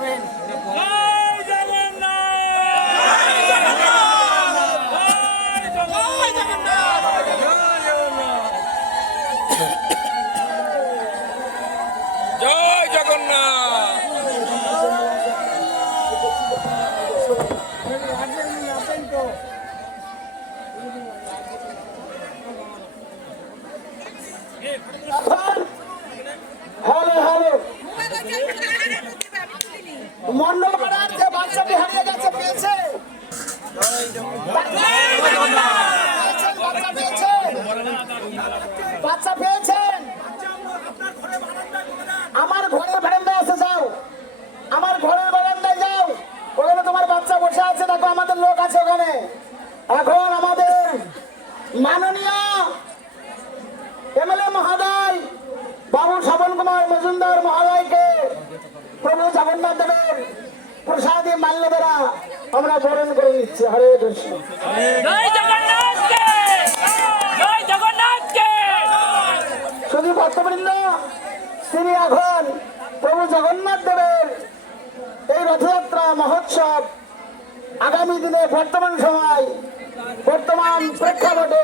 জানাবেন মন্ডলপাড়ার যে বাচ্চাটি হারিয়ে গেছে, পেয়েছে। বাচ্চা পেয়েছেন আমার ঘরের বারান্দায় এসে যাও। আমার ঘরের বারান্দায় যাও। ওখানে তোমার বাচ্চা বসে আছে, দেখো আমাদের লোক আছে ওখানে। এখন আমাদের মাননীয় এমএলএ মহোদয়, বাবু শ্রবণ কুমার মজুমদার মহোদয়কে প্রভু জগন্নাথ দেবের প্রসাদী মাল্য দ্বারা আমরা বরণ করে নিচ্ছি। হরে কৃষ্ণ। শুধু ভক্তবৃন্দ তিনি এখন প্রভু জগন্নাথ দেবের এই রথযাত্রা মহোৎসব আগামী দিনে বর্তমান সময় বর্তমান প্রেক্ষাপটে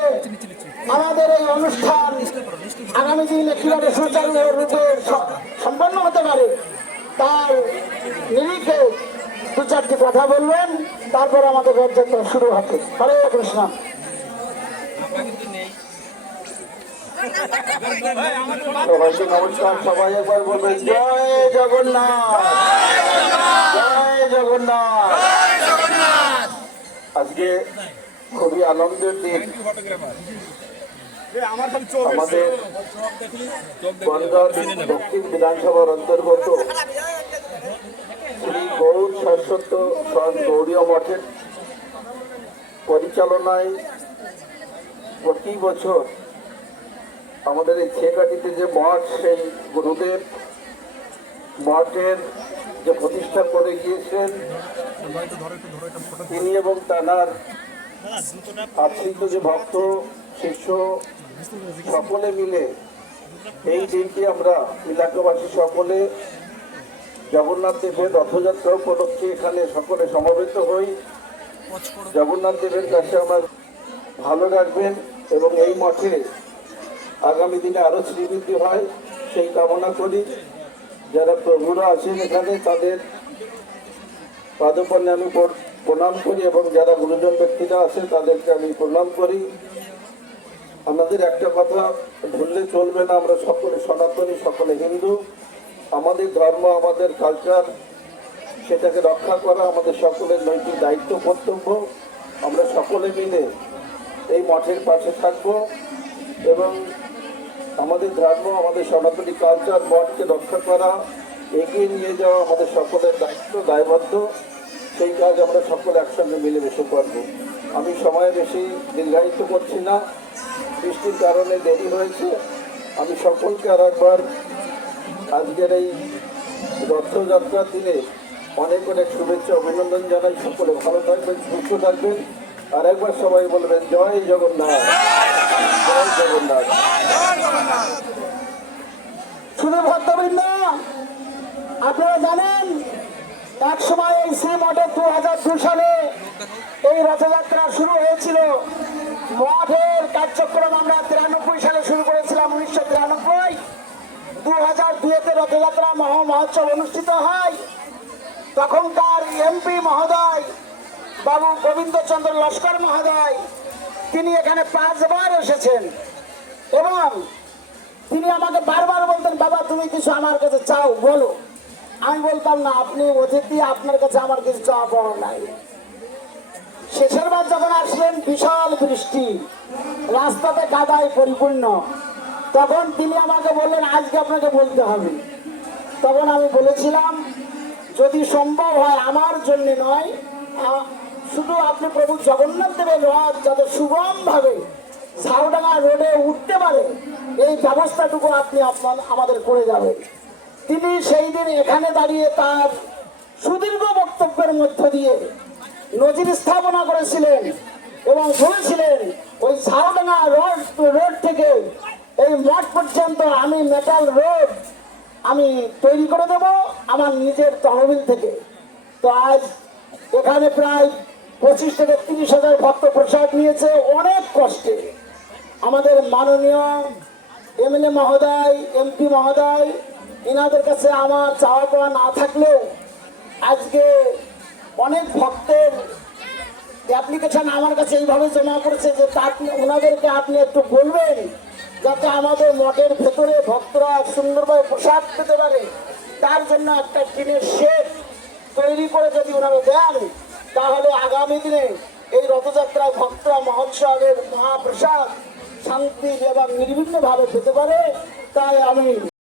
আমাদের এই অনুষ্ঠান আগামী দিনে কীভাবে সুচারু রূপে সম্পন্ন হতে পারে তার নিরিখে দু চারটি কথা বলবেন, তারপর আমাদের রথযাত্রা শুরু হবে। হরে কৃষ্ণ। নমস্কার, সবাই একবার বলবেন, জয় জগন্নাথ। জয় জগন্নাথ। আজকে খুবই আনন্দের দিন। আমাদের দক্ষিণ বিধানসভার অন্তর্গত শ্রী গৌর শাশ্বত গৌরীয় মঠের পরিচালনায় প্রতি বছর আমাদের এই ছেকাটিতে যে মঠ সেই গুরুদেব মঠের যে প্রতিষ্ঠা করে গিয়েছেন তিনি এবং তানার আশ্রিত যে ভক্ত শিষ্য সকলে মিলে এই দিনটি আমরা এলাকাবাসী সকলে জগন্নাথ দেবের রথযাত্রা উপলক্ষে এখানে সকলে সমবেত হই। জগন্নাথ দেবের কাছে আমার ভালো রাখবেন এবং এই মঠে আগামী দিনে আরও শ্রীবৃদ্ধি হয়, সেই কামনা করি। যারা প্রভুরা আছেন এখানে, তাদের পাদপণ্যে আমি প্রণাম করি এবং যারা গুরুজন ব্যক্তিরা আছে, তাদেরকে আমি প্রণাম করি। আমাদের একটা কথা, ভুললে চলবে না, আমরা সকলে সনাতনী, সকলে হিন্দু। আমাদের ধর্ম, আমাদের কালচার সেটাকে রক্ষা করা আমাদের সকলের নৈতিক দায়িত্ব, কর্তব্য। আমরা সকলে মিলে এই মঠের পাশে থাকব এবং আমাদের ধর্ম, আমাদের সনাতনী কালচার মঠকে রক্ষা করা, এগিয়ে নিয়ে যাওয়া আমাদের সকলের দায়িত্ব, দায়বদ্ধ। সেই কাজ আমরা সকলে একসঙ্গে মিলেমিশে করব। আমি সময় বেশি দীর্ঘায়িত করছি না। বৃষ্টির কারণে দেরি হয়েছে। আমি সকলকে আর একবার আজকের এই রথযাত্রার দিনে অনেক অনেক শুভেচ্ছা, অভিনন্দন জানাই। সকলে ভালো থাকবেন, সুস্থ থাকবেন। আর একবার সবাই বলবেন, জয় জগন্নাথ। জয় জগন্নাথ। শুধু ভক্তবৃন্দ, আপনারা জানেন, এক সময় এই শ্রী মঠে দু হাজার দু সালে এই রথযাত্রা শুরু হয়েছিল। মঠের কার্যক্রম আমরা তিরানব্বই সালে শুরু করেছিলাম, উনিশশো তিরানব্বই। দু হাজার দুয়েতে রথযাত্রা মহা মহোৎসব অনুষ্ঠিত হয়। তখনকার এমপি মহোদয় বাবু গোবিন্দচন্দ্র লস্কর মহোদয়, তিনি এখানে পাঁচবার এসেছেন এবং তিনি আমাকে বারবার বলতেন, বাবা, তুমি কিছু আমার কাছে চাও, বলো। আমি বলতাম, না, আপনি অতিথি, আপনার কাছে আমার কিছু চাওয়া পাওয়া নাই। শেষের বার যখন আসলেন, বিশাল বৃষ্টি। রাস্তাতে কাদায় পরিপূর্ণ। তখন তিনি আমাকে বললেন, আজকে আপনাকে বলতে হবে। তখন আমি বলেছিলাম, যদি সম্ভব হয় আমার জন্য নয় শুধু আপনি প্রভু জগন্নাথ দেবের রথ যাতে সুগমভাবে ঝাউডাঙ্গা রোডে উঠতে পারে, এই ব্যবস্থাটুকু আপনি আপনার, আমাদের করে যাবেন। তিনি সেই দিন এখানে দাঁড়িয়ে তার সুদীর্ঘ বক্তব্যের মধ্য দিয়ে নজির স্থাপনা করেছিলেন এবং বলেছিলেন ওই ঝাউডাঙ্গা রোড রোড থেকে এই মঠ পর্যন্ত আমি মেটাল রোড আমি তৈরি করে দেব আমার নিজের তহবিল থেকে। তো আজ এখানে প্রায় পঁচিশ থেকে তিরিশ হাজার ভক্ত প্রসাদ নিয়েছে অনেক কষ্টে। আমাদের মাননীয় এমএলএ মহোদয়, এমপি মহোদয় এনাদের কাছে আমার চাওয়া পাওয়া না থাকলেও আজকে অনেক ভক্তের অ্যাপ্লিকেশন আমার কাছে এইভাবে জমা করেছে যে তা ওনাদেরকে আপনি একটু বলবেন যাতে আমাদের মঠের ভেতরে ভক্তরা সুন্দরভাবে প্রসাদ পেতে পারে। তার জন্য একটা টিনের শেড তৈরি করে যদি ওনারা দেন, তাহলে আগামী দিনে এই রথযাত্রায় ভক্তরা মহোৎসবের মহাপ্রসাদ শান্তি এবং নির্বিঘ্নভাবে পেতে পারে। তাই আমি